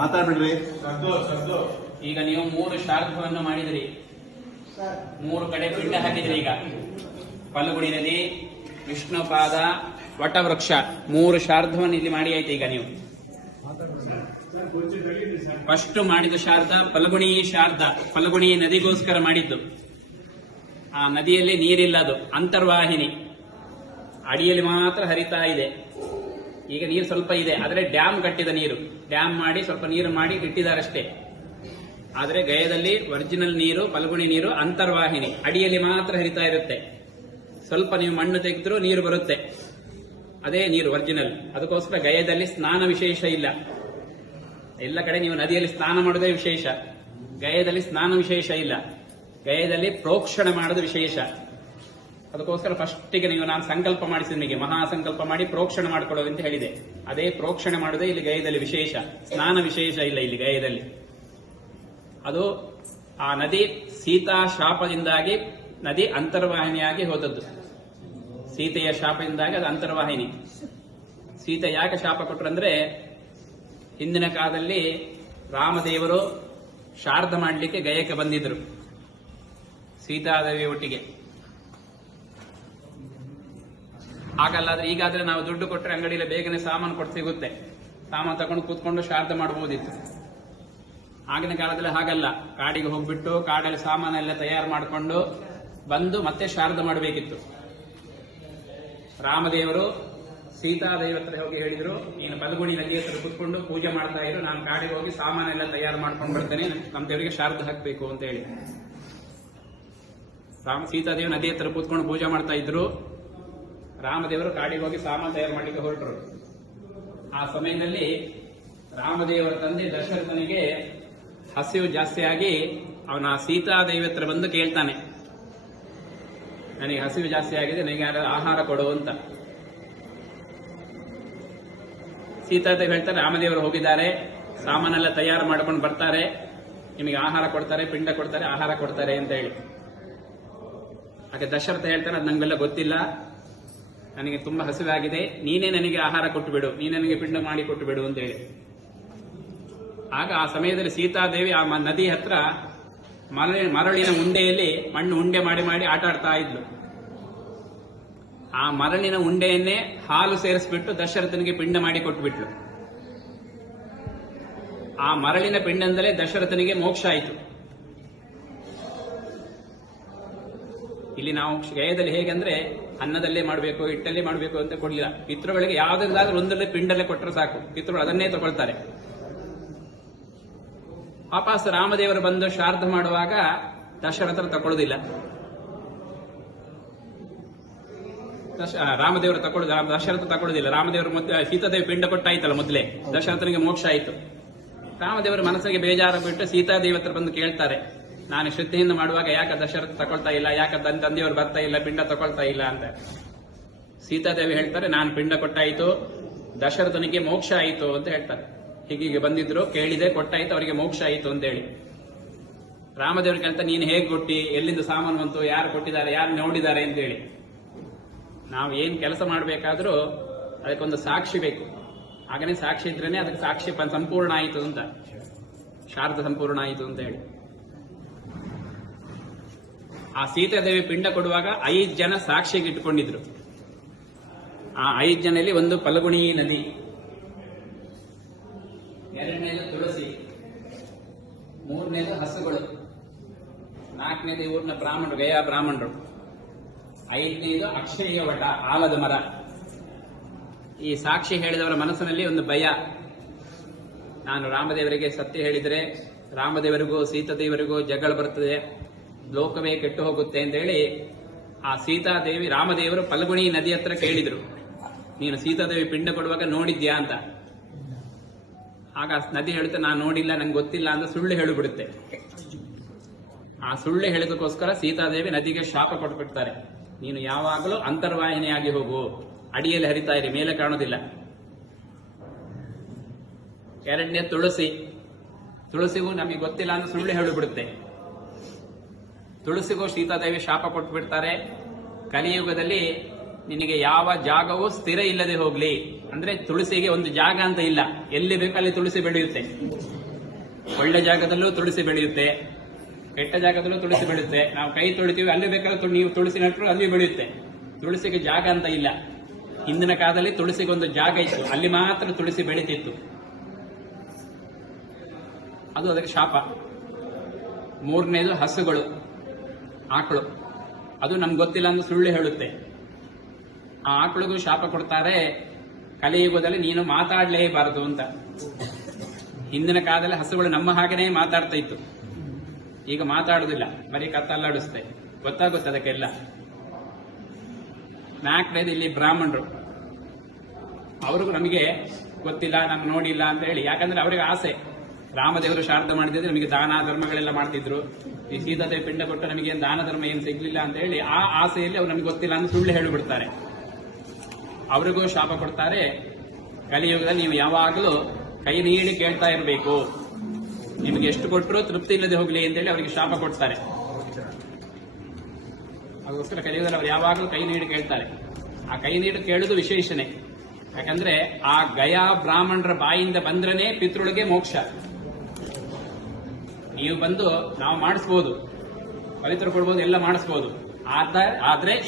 ಮಾತಾಡ್ಬಿಡ್ರಿ ಈಗ ನೀವು ಮೂರು ಶಾರ್ಪವನ್ನು ಮಾಡಿದ್ರಿ ಮೂರು ಕಡೆ ಪಿಂಡ ಹಾಕಿದ್ರಿ ಈಗ ಪಲಗುಣಿ ನದಿ ವಿಷ್ಣುಪಾದ ವಟವೃಕ್ಷ ಮೂರು ಶಾರ್ಧವನ್ನು ಇಲ್ಲಿ ಮಾಡಿ ಆಯ್ತು ಈಗ ನೀವು ಫಸ್ಟ್ ಮಾಡಿದ ಶಾರ್ಧ ಪಲ್ಗುಣಿ ಶಾರ್ಧ ಪಲ್ಗುಣಿ ನದಿಗೋಸ್ಕರ ಮಾಡಿದ್ದು ಆ ನದಿಯಲ್ಲಿ ನೀರಿಲ್ಲ ಅದು ಅಂತರ್ವಾಹಿನಿ ಅಡಿಯಲ್ಲಿ ಮಾತ್ರ ಹರಿತಾ ಇದೆ ಈಗ ನೀರು ಸ್ವಲ್ಪ ಇದೆ ಆದರೆ ಡ್ಯಾಮ್ ಕಟ್ಟಿದ ನೀರು ಡ್ಯಾಮ್ ಮಾಡಿ ಸ್ವಲ್ಪ ನೀರು ಮಾಡಿ ಇಟ್ಟಿದಾರಷ್ಟೇ ಆದರೆ ಗಯದಲ್ಲಿ ಒರಿಜಿನಲ್ ನೀರು ಪಲ್ಗುಣಿ ನೀರು ಅಂತರ್ವಾಹಿನಿ ಅಡಿಯಲ್ಲಿ ಮಾತ್ರ ಹರಿತಾ ಇರುತ್ತೆ ಸ್ವಲ್ಪ ನೀವು ಮಣ್ಣು ತೆಗೆದ್ರು ನೀರು ಬರುತ್ತೆ ಅದೇ ನೀರು ಒರಿಜಿನಲ್ ಅದಕ್ಕೋಸ್ಕರ ಗಯದಲ್ಲಿ ಸ್ನಾನ ವಿಶೇಷ ಇಲ್ಲ ಎಲ್ಲ ಕಡೆ ನೀವು ನದಿಯಲ್ಲಿ ಸ್ನಾನ ಮಾಡೋದೇ ವಿಶೇಷ ಗಯದಲ್ಲಿ ಸ್ನಾನ ವಿಶೇಷ ಇಲ್ಲ ಗಯದಲ್ಲಿ ಪ್ರೋಕ್ಷಣ ಮಾಡೋದು ವಿಶೇಷ ಅದಕ್ಕೋಸ್ಕರ ಫಸ್ಟಿಗೆ ನೀವು ನಾನು ಸಂಕಲ್ಪ ಮಾಡಿಸಿದ ನಿಮಗೆ ಮಹಾ ಸಂಕಲ್ಪ ಮಾಡಿ ಪ್ರೋಕ್ಷಣ ಮಾಡಿಕೊಡೋದು ಅಂತ ಹೇಳಿದೆ ಅದೇ ಪ್ರೋಕ್ಷಣ ಮಾಡುದೇ ಇಲ್ಲಿ ಗಯದಲ್ಲಿ ವಿಶೇಷ ಸ್ನಾನ ವಿಶೇಷ ಇಲ್ಲ ಇಲ್ಲಿ ಗಯದಲ್ಲಿ ಅದು ಆ ನದಿ ಸೀತಾ ಶಾಪದಿಂದಾಗಿ ನದಿ ಅಂತರ್ವಾಹಿನಿಯಾಗಿ ಹೋದದ್ದು ಸೀತೆಯ ಶಾಪದಿಂದಾಗಿ ಅದು ಅಂತರ್ವಾಹಿನಿ ಸೀತೆ ಯಾಕೆ ಶಾಪ ಕೊಟ್ರಂದ್ರೆ ಹಿಂದಿನ ಕಾಲದಲ್ಲಿ ರಾಮದೇವರು ಶಾರದ ಮಾಡಲಿಕ್ಕೆ ಗಯಕ್ಕೆ ಬಂದಿದ್ರು ಸೀತಾದೇವಿ ಒಟ್ಟಿಗೆ ಹಾಗಲ್ಲ ಆದ್ರೆ ಈಗಾದ್ರೆ ನಾವು ದುಡ್ಡು ಕೊಟ್ಟರೆ ಅಂಗಡಿಯಲ್ಲಿ ಬೇಗನೆ ಸಾಮಾನು ಕೊಟ್ಟು ಸಿಗುತ್ತೆ ಸಾಮಾನು ತಗೊಂಡು ಕೂತ್ಕೊಂಡು ಶಾರ್ದ ಮಾಡಬಹುದಿತ್ತು ಆಗಿನ ಕಾಲದಲ್ಲಿ ಹಾಗಲ್ಲ ಕಾಡಿಗೆ ಹೋಗ್ಬಿಟ್ಟು ಕಾಡಲ್ಲಿ ಸಾಮಾನೆಲ್ಲ ತಯಾರು ಮಾಡಿಕೊಂಡು ಬಂದು ಮತ್ತೆ ಶಾರದ ಮಾಡಬೇಕಿತ್ತು ರಾಮದೇವರು ಸೀತಾದೇವತ್ರ ಹೋಗಿ ಹೇಳಿದ್ರು ನೀನು ಬಲಗುಣಿ ನದಿ ಹತ್ರ ಕುತ್ಕೊಂಡು ಪೂಜೆ ಮಾಡ್ತಾ ಇದ್ರು ನಾನು ಕಾಡಿಗೆ ಹೋಗಿ ಸಾಮಾನೆಲ್ಲ ತಯಾರು ಮಾಡ್ಕೊಂಡು ಬರ್ತೇನೆ ನಮ್ಮ ದೇವರಿಗೆ ಶಾರದ ಹಾಕಬೇಕು ಅಂತ ಹೇಳಿ ಸೀತಾದೇವಿ ನದಿ ಹತ್ರ ಕೂತ್ಕೊಂಡು ಪೂಜೆ ಮಾಡ್ತಾ ಇದ್ರು ರಾಮದೇವರು ಕಾಡಿಗೆ ಹೋಗಿ ಸಾಮಾನು ತಯಾರು ಮಾಡಲಿಕ್ಕೆ ಹೊರಟರು ಆ ಸಮಯದಲ್ಲಿ ರಾಮದೇವರ ತಂದೆ ದಶರಥನಿಗೆ ಹಸಿವು ಜಾಸ್ತಿಯಾಗಿ ಅವನ ಸೀತಾ ಹತ್ರ ಬಂದು ಕೇಳ್ತಾನೆ ನನಗೆ ಹಸಿವು ಜಾಸ್ತಿ ಆಗಿದೆ ನನಗೆ ಯಾರು ಆಹಾರ ಕೊಡು ಅಂತ ಸೀತಾದೇವಿ ಹೇಳ್ತಾರೆ ರಾಮದೇವರು ಹೋಗಿದ್ದಾರೆ ಸಾಮಾನೆಲ್ಲ ತಯಾರು ಮಾಡ್ಕೊಂಡು ಬರ್ತಾರೆ ನಿಮಗೆ ಆಹಾರ ಕೊಡ್ತಾರೆ ಪಿಂಡ ಕೊಡ್ತಾರೆ ಆಹಾರ ಕೊಡ್ತಾರೆ ಅಂತ ಹೇಳಿ ಹಾಗೆ ದಶರಥ ಹೇಳ್ತಾನೆ ಅದು ನಂಗೆಲ್ಲ ಗೊತ್ತಿಲ್ಲ ನನಗೆ ತುಂಬಾ ಹಸಿವಾಗಿದೆ ನೀನೇ ನನಗೆ ಆಹಾರ ಕೊಟ್ಟುಬಿಡು ನೀ ನನಗೆ ಪಿಂಡ ಮಾಡಿ ಕೊಟ್ಟು ಬಿಡು ಅಂತ ಹೇಳಿ ಆಗ ಆ ಸಮಯದಲ್ಲಿ ಸೀತಾದೇವಿ ಆ ನದಿ ಹತ್ರ ಮರಳಿನ ಉಂಡೆಯಲ್ಲಿ ಮಣ್ಣು ಉಂಡೆ ಮಾಡಿ ಮಾಡಿ ಆಟ ಆಡ್ತಾ ಇದ್ಲು ಆ ಮರಳಿನ ಉಂಡೆಯನ್ನೇ ಹಾಲು ಸೇರಿಸ್ಬಿಟ್ಟು ದಶರಥನಿಗೆ ಪಿಂಡ ಮಾಡಿ ಕೊಟ್ಟುಬಿಟ್ಲು ಆ ಮರಳಿನ ಪಿಂಡಂದಲೇ ದಶರಥನಿಗೆ ಮೋಕ್ಷ ಆಯಿತು ಇಲ್ಲಿ ನಾವು ಹೇಗೆ ಹೇಗಂದ್ರೆ ಅನ್ನದಲ್ಲೇ ಮಾಡಬೇಕು ಹಿಟ್ಟಲ್ಲೇ ಮಾಡಬೇಕು ಅಂತ ಕೊಡಲಿಲ್ಲ ಪಿತೃಗಳಿಗೆ ಯಾವುದಾದ್ರೂ ಒಂದಲ್ಲೇ ಪಿಂಡಲ್ಲೇ ಕೊಟ್ಟರೆ ಸಾಕು ಪಿತೃಗಳು ಅದನ್ನೇ ತಗೊಳ್ತಾರೆ ವಾಪಸ್ ರಾಮದೇವರು ಬಂದು ಶಾರ್ಧ ಮಾಡುವಾಗ ದಶರಥರ ತಗೊಳ್ಳೋದಿಲ್ಲ ರಾಮದೇವರು ತಗೊಳ್ಳೋದು ದಶರಥ ತಗೊಳ್ಳೋದಿಲ್ಲ ರಾಮದೇವರು ಮತ್ತೆ ಸೀತಾದೇವಿ ಪಿಂಡ ಕೊಟ್ಟಾಯ್ತಲ್ಲ ಮೊದಲೇ ದಶರಥನಿಗೆ ಮೋಕ್ಷ ಆಯಿತು ರಾಮದೇವರು ಮನಸ್ಸಿಗೆ ಬೇಜಾರು ಬಿಟ್ಟು ಸೀತಾದೇವಿ ಹತ್ರ ಬಂದು ಕೇಳ್ತಾರೆ ನಾನು ಶುದ್ಧಿಯಿಂದ ಮಾಡುವಾಗ ಯಾಕೆ ದಶರಥ ತಗೊಳ್ತಾ ಇಲ್ಲ ಯಾಕೆ ತನ್ನ ತಂದೆಯವರು ಬರ್ತಾ ಇಲ್ಲ ಪಿಂಡ ತಗೊಳ್ತಾ ಇಲ್ಲ ಅಂತ ಸೀತಾದೇವಿ ಹೇಳ್ತಾರೆ ನಾನು ಪಿಂಡ ಕೊಟ್ಟಾಯಿತು ದಶರಥನಿಗೆ ಮೋಕ್ಷ ಆಯಿತು ಅಂತ ಹೇಳ್ತಾರೆ ಹೀಗೀಗೆ ಬಂದಿದ್ರು ಕೇಳಿದೆ ಕೊಟ್ಟಾಯ್ತು ಅವರಿಗೆ ಮೋಕ್ಷ ಆಯಿತು ಅಂತೇಳಿ ರಾಮದೇವರು ಕೇಳ್ತಾರೆ ನೀನು ಹೇಗೆ ಕೊಟ್ಟಿ ಎಲ್ಲಿಂದ ಸಾಮಾನು ಬಂತು ಯಾರು ಕೊಟ್ಟಿದ್ದಾರೆ ಯಾರು ನೋಡಿದ್ದಾರೆ ಅಂತೇಳಿ ನಾವು ಏನು ಕೆಲಸ ಮಾಡಬೇಕಾದ್ರೂ ಅದಕ್ಕೊಂದು ಸಾಕ್ಷಿ ಬೇಕು ಹಾಗೇನೆ ಸಾಕ್ಷಿ ಇದ್ರೇನೆ ಅದಕ್ಕೆ ಸಾಕ್ಷಿ ಸಂಪೂರ್ಣ ಆಯಿತು ಅಂತ ಶಾರದ ಸಂಪೂರ್ಣ ಆಯಿತು ಅಂತ ಹೇಳಿ ಆ ಸೀತಾದೇವಿ ಪಿಂಡ ಕೊಡುವಾಗ ಐದು ಜನ ಸಾಕ್ಷಿಗೆ ಇಟ್ಕೊಂಡಿದ್ರು ಆ ಐದು ಜನಲ್ಲಿ ಒಂದು ಪಲಗುಣಿ ನದಿ ಎರಡನೇದು ತುಳಸಿ ಮೂರನೇದು ಹಸುಗಳು ನಾಲ್ಕನೇದು ಊರಿನ ಬ್ರಾಹ್ಮಣರು ಗಯಾ ಬ್ರಾಹ್ಮಣರು ಐದನೇದು ಅಕ್ಷಯ ವಟ ಆಲದ ಮರ ಈ ಸಾಕ್ಷಿ ಹೇಳಿದವರ ಮನಸ್ಸಿನಲ್ಲಿ ಒಂದು ಭಯ ನಾನು ರಾಮದೇವರಿಗೆ ಸತ್ಯ ಹೇಳಿದರೆ ರಾಮದೇವರಿಗೂ ಸೀತಾದೇವರಿಗೂ ಜಗಳ ಬರ್ತದೆ ಲೋಕವೇ ಕೆಟ್ಟು ಹೋಗುತ್ತೆ ಅಂತ ಹೇಳಿ ಆ ಸೀತಾದೇವಿ ರಾಮದೇವರು ಪಲ್ಗುಣಿ ನದಿ ಹತ್ರ ಕೇಳಿದ್ರು ನೀನು ಸೀತಾದೇವಿ ಪಿಂಡ ಕೊಡುವಾಗ ನೋಡಿದ್ಯಾ ಅಂತ ಆಗ ನದಿ ಹೇಳುತ್ತೆ ನಾನು ನೋಡಿಲ್ಲ ನಂಗೆ ಗೊತ್ತಿಲ್ಲ ಅಂತ ಸುಳ್ಳು ಹೇಳಿಬಿಡುತ್ತೆ ಆ ಸುಳ್ಳು ಹೇಳಿದಕ್ಕೋಸ್ಕರ ಸೀತಾದೇವಿ ನದಿಗೆ ಶಾಪ ಕೊಟ್ಬಿಡ್ತಾರೆ ನೀನು ಯಾವಾಗಲೂ ಅಂತರ್ವಾಹಿನಿಯಾಗಿ ಹೋಗು ಅಡಿಯಲ್ಲಿ ಹರಿತಾ ಇರಿ ಮೇಲೆ ಕಾಣೋದಿಲ್ಲ ಎರಡನೇ ತುಳಸಿ ತುಳಸಿಗೂ ನಮಗೆ ಗೊತ್ತಿಲ್ಲ ಅಂತ ಸುಳ್ಳು ಹೇಳಿಬಿಡುತ್ತೆ ತುಳಸಿಗೂ ಸೀತಾದೇವಿ ಶಾಪ ಬಿಡ್ತಾರೆ ಕಲಿಯುಗದಲ್ಲಿ ನಿನಗೆ ಯಾವ ಜಾಗವೂ ಸ್ಥಿರ ಇಲ್ಲದೆ ಹೋಗ್ಲಿ ಅಂದ್ರೆ ತುಳಸಿಗೆ ಒಂದು ಜಾಗ ಅಂತ ಇಲ್ಲ ಎಲ್ಲಿ ಬೇಕಲ್ಲಿ ತುಳಸಿ ಬೆಳೆಯುತ್ತೆ ಒಳ್ಳೆ ಜಾಗದಲ್ಲೂ ತುಳಸಿ ಬೆಳೆಯುತ್ತೆ ಕೆಟ್ಟ ಜಾಗದಲ್ಲೂ ತುಳಸಿ ಬೆಳೆಯುತ್ತೆ ನಾವು ಕೈ ತೊಳಿತೀವಿ ಅಲ್ಲಿ ಬೇಕಾದ್ರೆ ನೀವು ತುಳಸಿ ನೆಟ್ಟರು ಅಲ್ಲಿ ಬೆಳೆಯುತ್ತೆ ತುಳಸಿಗೆ ಜಾಗ ಅಂತ ಇಲ್ಲ ಹಿಂದಿನ ಕಾಲದಲ್ಲಿ ತುಳಸಿಗೊಂದು ಜಾಗ ಇತ್ತು ಅಲ್ಲಿ ಮಾತ್ರ ತುಳಸಿ ಬೆಳೀತಿತ್ತು ಅದು ಅದಕ್ಕೆ ಶಾಪ ಮೂರನೇದು ಹಸುಗಳು ಆಕಳು ಅದು ನಮ್ಗೆ ಗೊತ್ತಿಲ್ಲ ಅಂತ ಸುಳ್ಳು ಹೇಳುತ್ತೆ ಆ ಆಕಳಿಗೂ ಶಾಪ ಕೊಡ್ತಾರೆ ಕಲಿಯುಗದಲ್ಲಿ ನೀನು ಮಾತಾಡಲೇಬಾರದು ಅಂತ ಹಿಂದಿನ ಕಾಲದಲ್ಲಿ ಹಸುಗಳು ನಮ್ಮ ಹಾಗೇನೆ ಮಾತಾಡ್ತಾ ಇತ್ತು ಈಗ ಮಾತಾಡೋದಿಲ್ಲ ಬರೀ ಕತ್ತಲ್ಲಾಡಿಸ್ತೆ ಗೊತ್ತಾಗುತ್ತೆ ಅದಕ್ಕೆಲ್ಲ ನಾಲ್ಕನೇದು ಇಲ್ಲಿ ಬ್ರಾಹ್ಮಣರು ಅವ್ರಿಗೂ ನಮಗೆ ಗೊತ್ತಿಲ್ಲ ನಮ್ಗೆ ನೋಡಿಲ್ಲ ಅಂತ ಹೇಳಿ ಯಾಕಂದ್ರೆ ಅವ್ರಿಗೆ ಆಸೆ ರಾಮದೇವರು ಶಾರ್ದ ಮಾಡಿದ್ರೆ ನಮಗೆ ದಾನ ಧರ್ಮಗಳೆಲ್ಲ ಮಾಡ್ತಿದ್ರು ಈ ಸೀತತೆ ಪಿಂಡ ಕೊಟ್ಟು ನಮಗೆ ಏನು ದಾನ ಧರ್ಮ ಏನು ಸಿಗ್ಲಿಲ್ಲ ಅಂತ ಹೇಳಿ ಆ ಆಸೆಯಲ್ಲಿ ಅವ್ರು ನಮ್ಗೆ ಗೊತ್ತಿಲ್ಲ ಅಂತ ಸುಳ್ಳು ಹೇಳಿಬಿಡ್ತಾರೆ ಅವರಿಗೂ ಶಾಪ ಕೊಡ್ತಾರೆ ಕಲಿಯುಗದಲ್ಲಿ ನೀವು ಯಾವಾಗಲೂ ಕೈ ನೀಡಿ ಕೇಳ್ತಾ ಇರಬೇಕು ನಿಮಗೆ ಎಷ್ಟು ಕೊಟ್ಟರು ತೃಪ್ತಿ ಇಲ್ಲದೆ ಅಂತ ಅಂತೇಳಿ ಅವರಿಗೆ ಶಾಪ ಕೊಡ್ತಾರೆ ಅದಕ್ಕೋಸ್ಕರ ಕಲಿಯುಗದಲ್ಲಿ ಅವ್ರು ಯಾವಾಗಲೂ ಕೈ ನೀಡಿ ಕೇಳ್ತಾರೆ ಆ ಕೈ ನೀಡಿ ಕೇಳೋದು ವಿಶೇಷಣೆ ಯಾಕಂದ್ರೆ ಆ ಗಯಾ ಬ್ರಾಹ್ಮಣರ ಬಾಯಿಂದ ಬಂದ್ರನೇ ಪಿತೃಳಿಗೆ ಮೋಕ್ಷ ನೀವು ಬಂದು ನಾವು ಮಾಡಿಸ್ಬೋದು ಪವಿತ್ರ ಕೊಡ್ಬೋದು ಎಲ್ಲ ಮಾಡಿಸ್ಬೋದು ಆದ್ರೆ